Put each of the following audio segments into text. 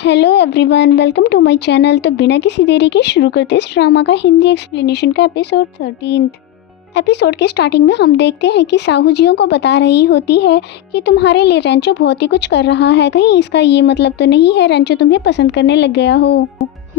Hello everyone, welcome to my channel. तो बिना किसी देरी के शुरू करते इस ड्रामा का हिंदी एक्सप्लेनेशन का एपिसोड 13। एपिसोड के स्टार्टिंग में हम देखते हैं कि साहू जियों को बता रही होती है कि तुम्हारे लिए रेंचो बहुत ही कुछ कर रहा है। कहीं इसका ये मतलब तो नहीं है रेंचो तुम्हें पसंद करने लग गया हो।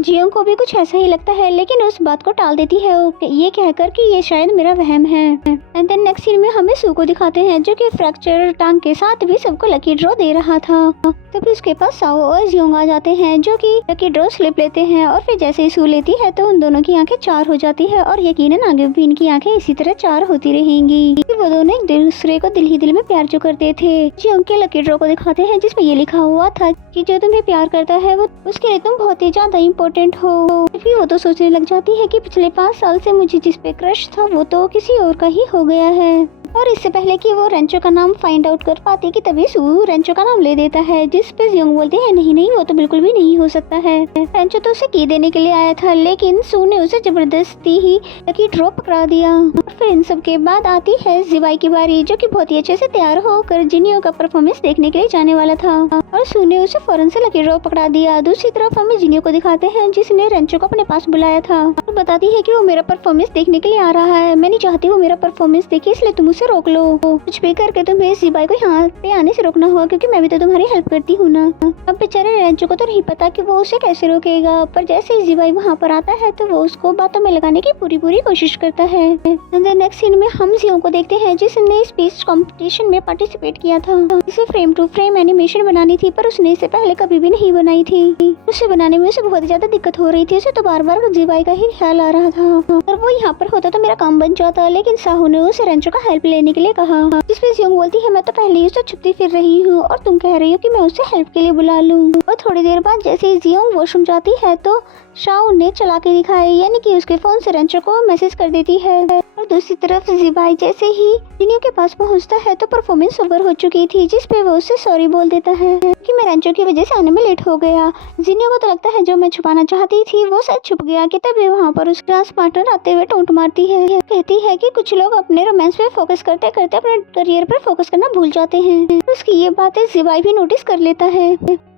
जियों को भी कुछ ऐसा ही लगता है, लेकिन उस बात को टाल देती है ये कहकर कि ये शायद मेरा वहम है। एंड देन नेक्स्ट सीन में हमें सू को दिखाते हैं जो कि फ्रैक्चर टांग के साथ भी सबको लकी ड्रॉ दे रहा था। तभी उसके पास साओ और जियोंग आ जाते हैं जो कि लकी ड्रॉ स्लिप लेते हैं और फिर जैसे ही सू लेती है तो उन दोनों की आंखें चार हो जाती है और यकीनन आगे भी इनकी आंखें इसी तरह चार होती रहेंगी। वो दोनों एक दूसरे को दिल ही दिल में प्यार जो करते थे। जियोंग के लकी ड्रॉ को दिखाते हैं जिसमें ये लिखा हुआ था कि जो तुम्हें प्यार करता है वो उसके लिए तुम बहुत ही ज्यादा इम्पोर्टेंट हो। फिर वो तो सोचने लग जाती है कि पिछले 5 साल से मुझे जिस पे क्रश था वो तो किसी और का ही हो गया है। और इससे पहले कि वो रेंचो का नाम फाइंड आउट कर पाती कि तभी सू रेंचो का नाम ले देता है, जिस पे जियोंग बोलते हैं नहीं वो तो बिल्कुल भी नहीं हो सकता है। रेंचो तो उसे की देने के लिए आया था, लेकिन सू ने उसे जबरदस्ती ही लकी ड्रॉ पकड़ा दिया। और फिर इन सब के बाद आती है जिवाई की बारी जो कि बहुत ही अच्छे से तैयार होकर जिनियो का परफॉर्मेंस देखने के लिए जाने वाला था और सू ने उसे फौरन से लकी ड्रॉ पकड़ा दिया। दूसरी तरफ हमें जिनियो को दिखाते हैं जिसने रेंचो को अपने पास बुलाया था और बताती है कि वो मेरा परफॉर्मेंस देखने के लिए आ रहा है। मैं नहीं चाहती वो मेरा परफॉर्मेंस देखे, इसलिए तुम उसे रोक लो। कुछ भी करके तुम्हें जिबाई को यहाँ पे आने से रोकना होगा क्योंकि मैं भी तो तुम्हारी हेल्प करती हूँ ना। अब बेचारे रेंचो को तो नहीं पता कि वो उसे कैसे रोकेगा, पर जैसे ही जिबाई वहाँ पर आता है तो वो उसको बातों में लगाने की पूरी कोशिश करता है। नेक्स्ट सीन में हम जियों को देखते हैं जिसने स्पीच कॉम्पिटिशन में पार्टिसिपेट किया था। इसे फ्रेम टू फ्रेम एनिमेशन बनानी थी पर उसने इसे पहले कभी भी नहीं बनाई थी। उसे बनाने में उसे बहुत ज्यादा दिक्कत हो रही थी। उसे तो बार बार जिबाई का ही ख्याल आ रहा था और वो यहाँ पर होता तो मेरा काम बन जाता, लेकिन साहू ने उसे रेंचो का हेल्प लेने के लिए कहा। जिसपे जियोंग बोलती है मैं तो पहले ही उससे छुपती फिर रही हूँ और तुम कह रही हो कि मैं उससे हेल्प के लिए बुला लूँ। और थोड़ी देर बाद जैसे ही जियोंग वॉशरूम जाती है तो शाओ ने चला के दिखाए, यानी कि उसके फोन से रेंचो को मैसेज कर देती है। और दूसरी तरफ जिबाई जैसे ही जिनियो के पास पहुंचता है तो परफॉर्मेंस ओवर हो चुकी थी, जिसपे वो उससे सॉरी बोल देता है कि मैं रेंचो की वजह से आने में लेट हो गया। जिनियो को तो लगता है जो मैं छुपाना चाहती थी वो शायद छुप गया कि तभी वहाँ पर उसका डांस पार्टनर आते हुए टोंट मारती है। कहती है कि कुछ लोग अपने रोमांस पे फोकस करते करते अपने करियर पर फोकस करना भूल जाते हैं। उसकी ये बातें जिबाई भी नोटिस कर लेता है।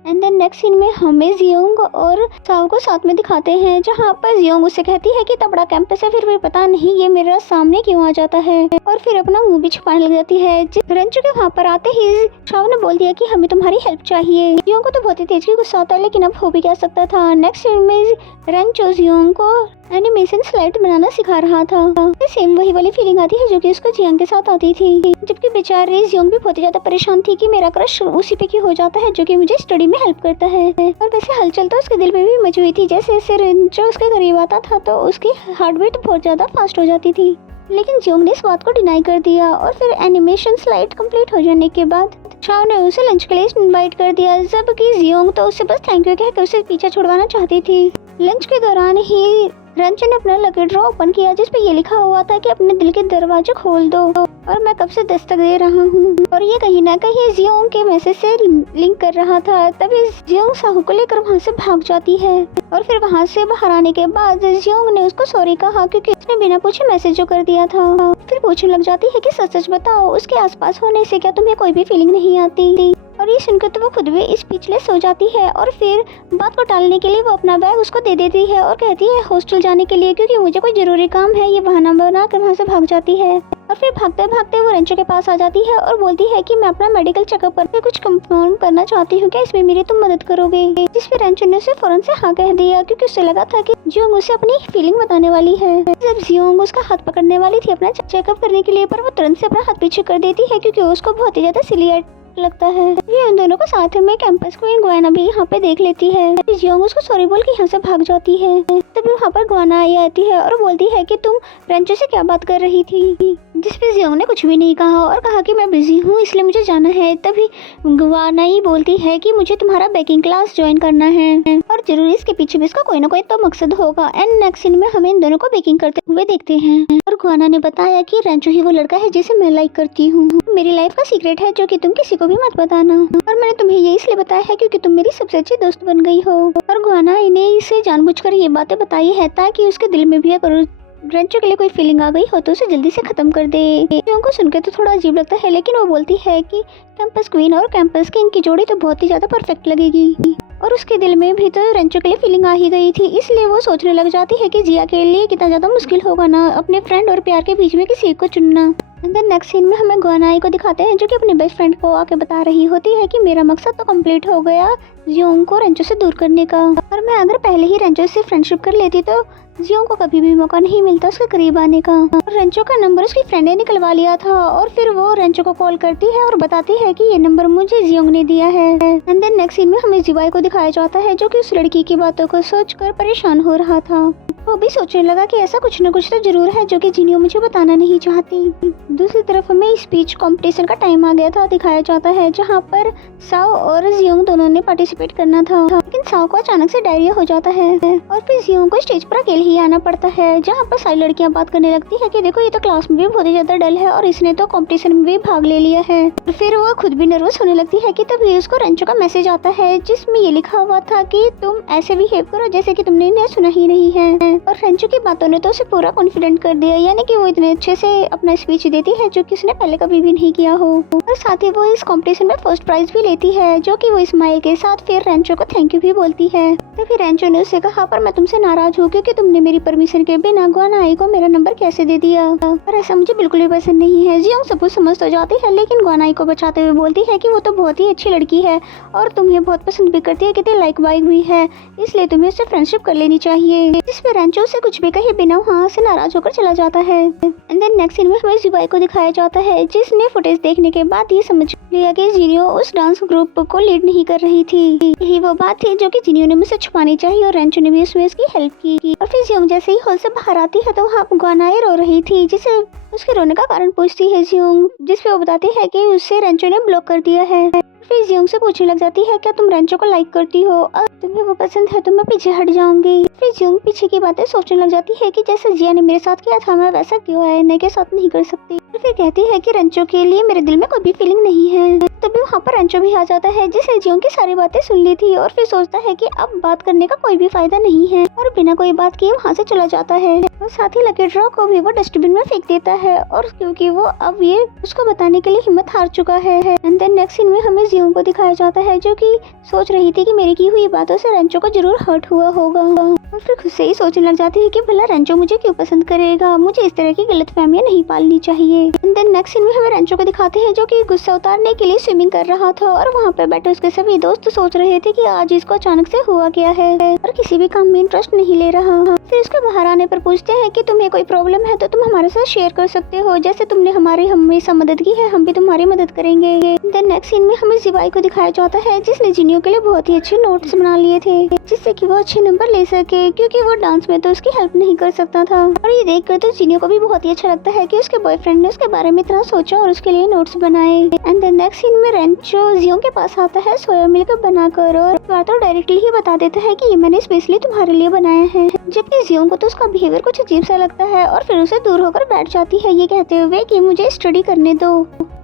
एंड देन नेक्स्ट सीन में हमें जियोंग और साओ को साथ में दिखाते हैं जहाँ पर जियोंग उससे कहती है कि तबड़ा कैंपस है, फिर भी पता नहीं ये मेरे सामने क्यों आ जाता है और फिर अपना मुंह भी छुपाने लग जाती है। रेंचो के वहाँ पर आते ही साओ ने बोल दिया कि हमें तुम्हारी हेल्प चाहिए। जियोंग को तो बहुत ही तेज गुस्सा आता है, लेकिन अब हो भी क्या सकता था। नेक्स्ट सीन में रेंचो जियोंग को एनिमेशन स्लाइड बनाना सिखा रहा था। सेम वही वाली फीलिंग आती है जो कि उसको जियोंग के साथ आती थी, जबकि बेचारी जियोंग भी बहुत ज्यादा परेशान थी कि मेरा क्रश उसी पे क्यों हो जाता है जो कि मुझे स्टडी में हेल्प करता है। और वैसे हलचल तो उसके दिल में भी मची हुई थी। जैसे जैसे रेंचो उसके करीब आता था तो उसकी हार्ट बीट बहुत ज्यादा फास्ट हो जाती थी, लेकिन जियोंग ने इस बात को डिनाई कर दिया। और फिर एनिमेशन स्लाइड कंप्लीट हो जाने के बाद शाओ ने उसे लंच के लिए इनवाइट कर दिया, जबकि जियोंग तो उसे बस थैंक यू कहकर उसे पीछे छुड़वाना चाहती थी। लंच के दौरान ही रेंचो ने अपना लकी ड्रॉ ओपन किया जिसपे ये लिखा हुआ था कि अपने दिल के दरवाजे खोल दो और मैं कब से दस्तक दे रहा हूँ। और ये कहीं ना कहीं जियोंग के मैसेज से लिंक कर रहा था। तभी जियोंग साहू को लेकर वहाँ से भाग जाती है और फिर वहाँ से बाहर आने के बाद जियोंग ने उसको सॉरी कहा क्योंकि उसने बिना पूछे मैसेज जो कर दिया था। फिर पूछने लग जाती है कि सच सच बताओ, उसके आसपास होने से क्या तुम्हें कोई भी फीलिंग नहीं आती। और ये सुनकर तो वो खुद भी स्पीचलेस हो जाती है और फिर बात को टालने के लिए वो अपना बैग उसको दे देती है और कहती है हॉस्टल जाने के लिए क्योंकि मुझे कोई जरूरी काम है। ये बहाना बना कर वहाँ से भाग जाती है और फिर भागते भागते वो रेंचो के पास आ जाती है और बोलती है कि मैं अपना मेडिकल चेकअप करके कुछ कंफर्म करना चाहती हूँ, क्या इसमें मेरी तुम मदद करोगे। जिस पे रेंचो ने उसे फौरन से हाँ कह दिया क्योंकि उसे लगा था कि जियोंग उसे अपनी फीलिंग बताने वाली है। जब जियोंग उसका हाथ पकड़ने वाली थी अपना चेकअप करने के लिए, पर वो तुरंत से अपना हाथ पीछे कर देती है क्योंकि उसको बहुत ही ज्यादा सिली लगता है। ये उन दोनों को साथ में कैंपस क्वीन गुआना भी यहाँ पे देख लेती है। जियोंग उसको सॉरी बोल के यहाँ से भाग जाती है। तभी वहाँ पर गुआना आई आती है और बोलती है कि तुम रेंचो से क्या बात कर रही थी। जिस पे जियोंग ने कुछ भी नहीं कहा और कहा कि मैं बिजी हूँ इसलिए मुझे जाना है। तभी गुआना ही बोलती है कि मुझे तुम्हारा बेकिंग क्लास ज्वाइन करना है और जरूर इसके पीछे भी इसका कोई ना कोई तो मकसद होगा। एंड नेक्स्ट सीन में हमें इन दोनों को बेकिंग करते हुए देखते हैं और गुआना ने बताया कि रेंचो ही वो लड़का है जिसे मैं लाइक करती हूँ। मेरी लाइफ का सीक्रेट है जो कि तुम किसी को भी मत बताना और मैंने तुम्हें ये इसलिए बताया है क्योंकि तुम मेरी सबसे अच्छी दोस्त बन गई हो। और गुआना इन्हें इसे जानबूझकर ये बातें बताई है ताकि उसके दिल में भी अगर रेंचो के लिए कोई फीलिंग आ गई हो तो उसे जल्दी से खत्म कर दे। जियोंग को सुनकर तो थोड़ा अजीब लगता है, लेकिन वो बोलती है कि कैंपस क्वीन और कैंपस किंग की जोड़ी तो बहुत ही ज्यादा परफेक्ट लगेगी। और उसके दिल में भी तो रेंचो के लिए फीलिंग आ ही गई थी, इसलिए वो सोचने लग जाती है कि जिया के लिए कितना ज़्यादा मुश्किल होगा ना अपने फ्रेंड और प्यार के बीच में किसी को चुनना। देन नेक्स्ट सीन में हमें गुआनाई को दिखाते हैं जो कि अपने बेस्ट फ्रेंड को आके बता रही होती है कि मेरा मकसद तो कंप्लीट हो गया जियोंग को रेंचो से दूर करने का, और मैं अगर पहले ही रेंचो से फ्रेंडशिप कर लेती तो जियोंग को कभी भी मौका नहीं मिलता उसके करीब आने का। और रेंचो का नंबर उसकी फ्रेंड ने निकलवा लिया था और फिर वो रेंचो को कॉल करती है और बताती है कि ये नंबर मुझे जियोंग ने दिया है। एंड देन नेक्स्ट सीन में हमें जिवाई को दिखाया जाता है जो कि उस लड़की की बातों को सोचकर परेशान हो रहा था। वो भी सोचने लगा कि ऐसा कुछ न कुछ तो जरूर है जो कि जिनियो मुझे बताना नहीं चाहती। दूसरी तरफ हमें स्पीच कंपटीशन का टाइम आ गया था दिखाया जाता है जहाँ पर साओ और जियोंग दोनों ने पार्टिसिपेट करना था, लेकिन साओ को अचानक से डायरिया हो जाता है और फिर जियोंग को स्टेज पर अकेले ही आना पड़ता है जहाँ पर सारी लड़कियां बात करने लगती है कि देखो ये तो क्लास में भी बहुत ही ज्यादा डल है और इसने तो कंपटीशन में भी भाग ले लिया है। फिर वो खुद भी नर्वस होने लगती है कि तभी उसको रेंचो का मैसेज आता है जिसमें ये लिखा हुआ था कि तुम ऐसे बिहेव करो जैसे कि तुमने इन्हें सुना ही नहीं है। और रेंचो की बातों ने तो उसे पूरा कॉन्फिडेंट कर दिया, यानी कि वो इतने अच्छे से अपना स्पीच देती है जो कि उसने पहले कभी भी नहीं किया हो। और साथ ही वो इस कंपटीशन में फर्स्ट प्राइज भी लेती है जो कि वो स्माइल के साथ फिर रेंचो को थैंक यू भी बोलती है। तो फिर रेंचो ने उससे कहा पर मैं तुमसे नाराज हूँ क्योंकि तुमने मेरी परमिशन के बिना गुआनाई को मेरा नंबर कैसे दे दिया, और ऐसा मुझे बिल्कुल भी पसंद नहीं है। जियोंग सब कुछ समझ तो जाती है लेकिन गुआनाई को बचाते हुए बोलती है कि वो तो बहुत ही अच्छी लड़की है और तुम्हें बहुत पसंद भी करती है, कितनी लाइक वाइक भी है, इसलिए तुम्हें उससे फ्रेंडशिप कर लेनी चाहिए। जिस पे रेंचो से कुछ भी कहे बिना वहाँ से नाराज होकर चला जाता है। एंड देन नेक्स्ट सीन में हमें जिवाई को दिखाया जाता है जिसने फुटेज देखने के बाद ये समझ लिया कि जिनियो उस डांस ग्रुप को लीड नहीं कर रही थी। यही वो बात थी जो कि जिनियो ने मुझसे छुपानी चाहिए और रेंचो ने भी उसमें उसकी हेल्प की। और फिर जियोंग जैसे ही हॉल से बाहर आती है तो वहाँ गुआनाई रो रही थी जिसे उसके रोने का कारण पूछती है जियोंग, जिसपे वो बताती है कि उससे रेंचो ने ब्लॉक कर दिया है। फिर जियोंग से पूछने लग जाती है क्या तुम रेंचो को लाइक करती हो और तुम्हें वो पसंद है तो मैं पीछे हट जाऊंगी। फिर जियोंग पीछे की बातें सोचने लग जाती है कि जैसे जिया ने मेरे साथ किया था मैं वैसा क्यों आयने के साथ नहीं कर सकती। फिर कहती है कि रेंचो के लिए मेरे दिल में कोई भी फीलिंग नहीं है। तभी वहाँ पर रेंचो भी आ जाता है जिसने जियोंग की सारी बातें सुन ली थी और फिर सोचता है कि अब बात करने का कोई भी फायदा नहीं है और बिना कोई बात किए वहाँ से चला जाता है। और साथ ही लकी ड्रॉ को भी वो डस्टबिन में फेंक देता है और क्योंकि वो अब ये उसको बताने के लिए हिम्मत हार चुका है। एंड देन नेक्स्ट सीन में हमें जियोंग को दिखाया जाता है जो कि सोच रही थी कि मेरी की हुई बातों से रेंचो को जरूर हर्ट हुआ होगा और फिर खुद से ही सोचने लग जाती है कि भला रेंचो मुझे क्यों पसंद करेगा, मुझे इस तरह की गलतफहमियां नहीं पालनी चाहिए। एंड देन नेक्स्ट सीन में हमें रेंचो को दिखाते हैं जो कि गुस्सा उतारने के लिए स्विमिंग कर रहा था और वहाँ पे बैठे उसके सभी दोस्त सोच रहे थे कि आज इसको अचानक से हुआ क्या है और किसी भी काम में इंटरेस्ट नहीं ले रहा। फिर उसके बाहर आने पर पूछते हैं कि तुम्हें कोई प्रॉब्लम है तो तुम हमारे साथ शेयर कर सकते हो, जैसे तुमने हमारी हमेशा मदद की है हम भी तुम्हारी मदद करेंगे। देन नेक्स्ट सीन में हमें जिवाई को दिखाया जाता है जिसने जिनियो के लिए बहुत ही अच्छे नोट्स बना लिए थे जिससे कि वो अच्छे नंबर ले सके क्योंकि वो डांस में तो उसकी हेल्प नहीं कर सकता था। और ये देखकर तो जिनियो को भी बहुत ही अच्छा लगता है कि उसके बॉयफ्रेंड ने उसके बारे में इतना सोचा और उसके लिए नोट्स बनाए। एंड देन नेक्स्ट सीन में रेंचो जियोंग के पास आता है सोया मिल्क बनाकर और तो डायरेक्टली ही बता देता है कि ये मैंने स्पेशली तुम्हारे लिए बनाया है, जबकि जियोंग को तो उसका बिहेवियर कुछ अजीब सा लगता है और फिर उसे दूर होकर बैठ जाती है ये कहते हुए कि मुझे स्टडी करने दो।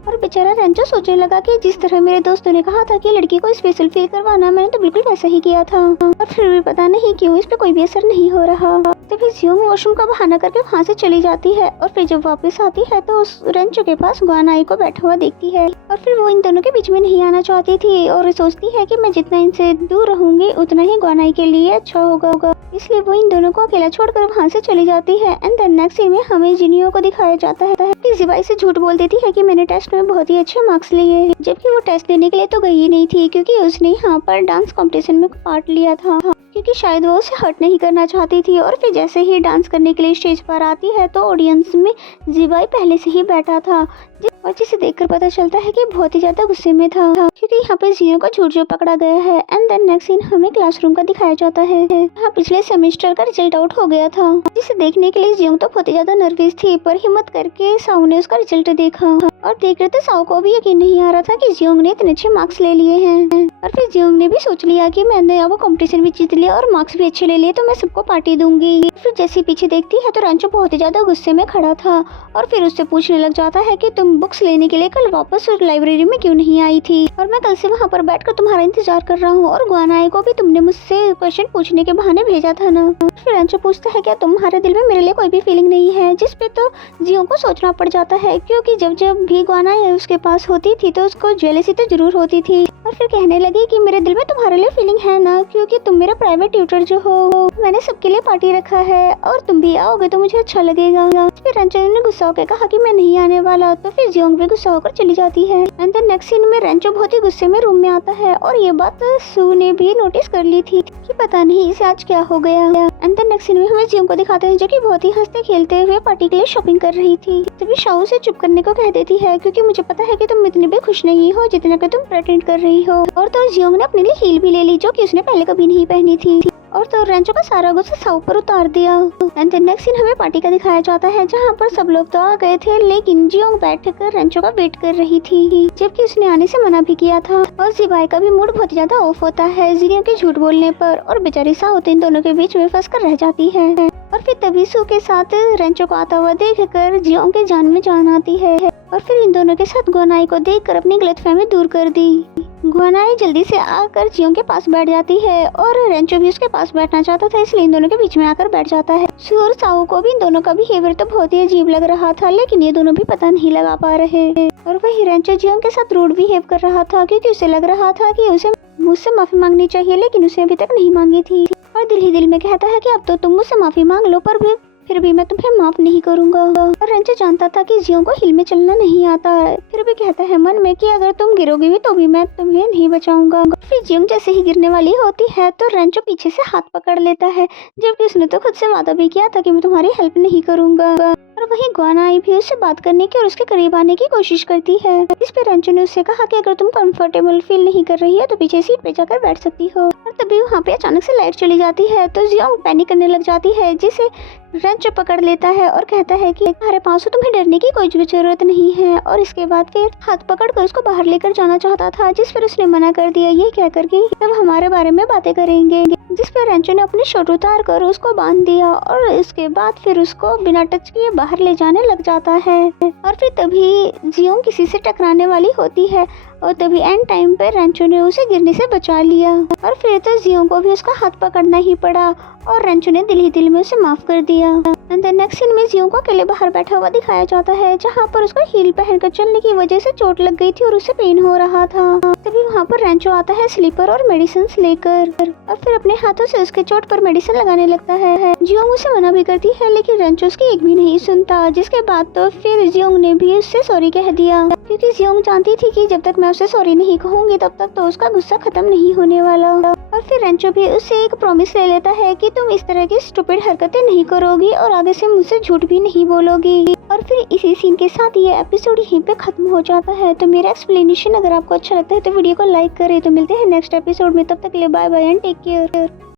और बेचारा रेंचो सोचने लगा कि जिस तरह मेरे दोस्तों ने कहा था कि लड़की को स्पेशल फील करवाना मैंने तो बिल्कुल वैसा ही किया था और फिर भी पता नहीं क्यों इस पे कोई भी असर नहीं हो रहा। तो फिर जियोंग वॉशरूम का बहाना करके वहाँ से चली जाती है और फिर जब वापस आती है तो उस रेंचो के पास गुआनाई को बैठा हुआ देखती है और फिर वो इन दोनों के बीच में नहीं आना चाहती थी और सोचती है कि मैं जितना इनसे दूर रहूंगी उतना ही गुआनाई के लिए अच्छा होगा, इसलिए वो इन दोनों को अकेला छोड़कर वहाँ से चली जाती है। एंड देन नेक्स्ट सीन में हमें जिनियो को दिखाया जाता है कि जिवाई से झूठ बोल देती है कि मैंने टेस्ट में बहुत ही अच्छे मार्क्स लिए, जबकि वो टेस्ट देने के लिए तो गई ही नहीं थी क्योंकि उसने यहाँ पर डांस कंपटीशन में पार्ट लिया था क्योंकि शायद वो उसे हर्ट नहीं करना चाहती थी। और फिर जैसे ही डांस करने के लिए स्टेज पर आती है तो ऑडियंस में जिवाई पहले से ही बैठा था और जिसे देखकर पता चलता है कि बहुत ही ज्यादा गुस्से में था क्योंकि यहाँ पे जिनियो का झूठ जो पकड़ा गया है। एंड देन नेक्स्ट सीन हमें क्लासरूम का दिखाया जाता है। यहाँ पिछले सेमेस्टर का रिजल्ट आउट हो गया था जिसे देखने के लिए जियोंग तो बहुत ही ज्यादा नर्वस थी, पर हिम्मत करके साउ ने उसका रिजल्ट देखा और देख रहे थे साउ को भी यकीन नहीं आ रहा था कि जियोंग ने इतने अच्छे मार्क्स ले लिए हैं। और फिर जियोंग ने भी सोच लिया कि मैंने अब कंपटीशन भी जीत लिया और मार्क्स भी अच्छे ले लिए तो मैं सबको पार्टी दूंगी। फिर जैसे पीछे देखती है तो रेंचो बहुत ही ज्यादा गुस्से में खड़ा था और फिर उससे पूछने लग जाता है कि तुम बुक बुक्स लेने के लिए कल वापस लाइब्रेरी में क्यों नहीं आई थी, और मैं कल से वहाँ पर बैठकर तुम्हारा इंतजार कर रहा हूँ, और गुआनाई को भी तुमने मुझसे क्वेश्चन पूछने के बहाने भेजा था ना। फिर रेंचो पूछता है क्या तुम्हारे दिल में मेरे लिए कोई भी फीलिंग नहीं है, जिस पे तो जियोंग को सोचना पड़ जाता है, क्योंकि जब जब भी गुआनाई उसके पास होती थी तो उसको जेलसी तो जरूर होती थी। और फिर कहने लगी कि मेरे दिल में तुम्हारे लिए फीलिंग है ना, क्योंकि तुम मेरा प्राइवेट ट्यूटर जो हो, मैंने सबके लिए पार्टी रखा है और तुम भी आओगे तो मुझे अच्छा लगेगा। फिर रेंचो ने गुस्सा होकर कहा कि मैं नहीं आने वाला, तो फिर जियोंग भी गुस्सा होकर चली जाती है। एंड देन नेक्स्ट सीन में रेंचो बहुत ही गुस्से में रूम में आता है, और ये बात सू ने भी नोटिस कर ली थी कि पता नहीं इसे आज क्या हो गया। एंड देन नेक्स्ट सीन में हमें जियोंग को दिखाते हैं जो कि बहुत ही हंसते खेलते हुए पार्टी के लिए शॉपिंग कर रही थी। तभी शाओ से चुप करने को कह देती है, क्योंकि मुझे पता है कि तुम इतनी भी खुश नहीं हो जितना कि तुम प्रेटेंड कर रही हो। और तो जियोंग ने अपने लिए हील भी ले ली जो कि उसने पहले कभी नहीं पहनी थी, और तो रेंचो का सारा गुस्सा साउ पर उतार दिया। एंड देन नेक्स्ट सीन हमें पार्टी का दिखाया जाता है, जहाँ पर सब लोग तो आ गए थे, लेकिन जियोंग बैठकर रेंचो का वेट कर रही थी, जबकि उसने आने से मना भी किया था। और जिबाई का भी मूड बहुत ज्यादा ऑफ होता है जियोंग के झूठ बोलने पर, और बेचारी साउ तो इन दोनों के बीच में फंस कर रह जाती है। और फिर तभी सू के साथ रेंचो को आता हुआ देखकर जियोंग के जान में जान आती है, और फिर इन दोनों के साथ गुआनाई को देखकर अपनी गलतफहमी दूर कर दी। गुआनाई जल्दी से आकर जियोंग के पास बैठ जाती है, और रेंचो भी उसके पास बैठना चाहता था, इसलिए इन दोनों के बीच में आकर बैठ जाता है। सू और साओ को भी इन दोनों का बिहेवियर तो बहुत ही अजीब लग रहा था, लेकिन ये दोनों भी पता नहीं लगा पा रहे। और वही रेंचो जियोंग के साथ रूड बिहेव कर रहा था, क्योंकि उसे लग रहा था कि उसे मुझसे माफी मांगनी चाहिए, लेकिन उसे अभी तक नहीं मांगी थी। और दिल ही दिल में कहता है कि अब तो तुम मुझसे माफी मांग लो, पर फिर भी मैं तुम्हें माफ नहीं करूंगा। और रेंचो जानता था कि जियोंग को हिल में चलना नहीं आता, फिर भी कहता है मन में कि अगर तुम गिरोगी भी तो भी मैं तुम्हें नहीं बचाऊंगा। फिर जियोंग जैसे ही गिरने वाली होती है तो रेंचो पीछे से हाथ पकड़ लेता है, जबकि उसने तो खुद से वादा भी किया था कि मैं तुम्हारी हेल्प नहीं करूंगा। और वहीं गुआनाई भी उससे बात करने की और उसके करीब आने की कोशिश करती है। इस पे रेंचो ने उससे कहा कि अगर तुम कंफर्टेबल फील नहीं कर रही है तो पीछे सीट पे जाकर बैठ सकती हो। और तभी वहाँ पे अचानक से लाइट चली जाती है, तो जियोंग पैनिक करने लग जाती है, जिसे रेंचो पकड़ लेता है और कहता है कि हमारे पास तुम्हें डरने की कोई भी जरूरत नहीं है। और इसके बाद फिर हाथ पकड़कर उसको बाहर लेकर जाना चाहता था, जिस पर उसने मना कर दिया, ये कह कर कि तब हमारे बारे में बातें करेंगे। जिस पर रेंचो ने अपनी शर्ट उतार कर उसको बांध दिया, और इसके बाद फिर उसको बिना टच किए बाहर ले जाने लग जाता है। और फिर तभी जियोंग किसी से टकराने वाली होती है, और तभी एंड टाइम पर रेंचो ने उसे गिरने से बचा लिया। और फिर तो जियोंग को भी उसका हाथ पकड़ना ही पड़ा, और रेंचो ने दिल ही दिल में उसे माफ कर दिया। एंड देन नेक्स्ट सीन में जियोंग को अकेले बाहर बैठा हुआ दिखाया जाता है, जहाँ पर उसको हील पहनकर चलने की वजह से चोट लग गई थी और उसे पेन हो रहा था। तभी वहाँ पर रेंचो आता है स्लीपर और मेडिसिन लेकर, और फिर अपने हाथों से उसके चोट पर मेडिसिन लगाने लगता है। जियोंग उसे मना भी करती है, लेकिन रेंचो उसकी एक भी नहीं सुनता, जिसके बाद तो फिर जियोंग ने भी उससे सॉरी कह दिया, क्योंकि जियोंग जानती थी कि जब तक मैं उसे सॉरी नहीं कहूंगी तब तक तो उसका गुस्सा खत्म नहीं होने वाला। और फिर रेंचो भी उससे एक प्रॉमिस ले लेता है कि तुम इस तरह की स्टूपिड हरकतें नहीं करोगी और आगे से मुझसे झूठ भी नहीं बोलोगी। और फिर इसी सीन के साथ ये एपिसोड यहीं पे खत्म हो जाता है। तो मेरा एक्सप्लेनेशन अगर आपको अच्छा लगता है तो वीडियो को लाइक करें। तो मिलते हैं नेक्स्ट एपिसोड में, तब तक के लिए bye bye and take care.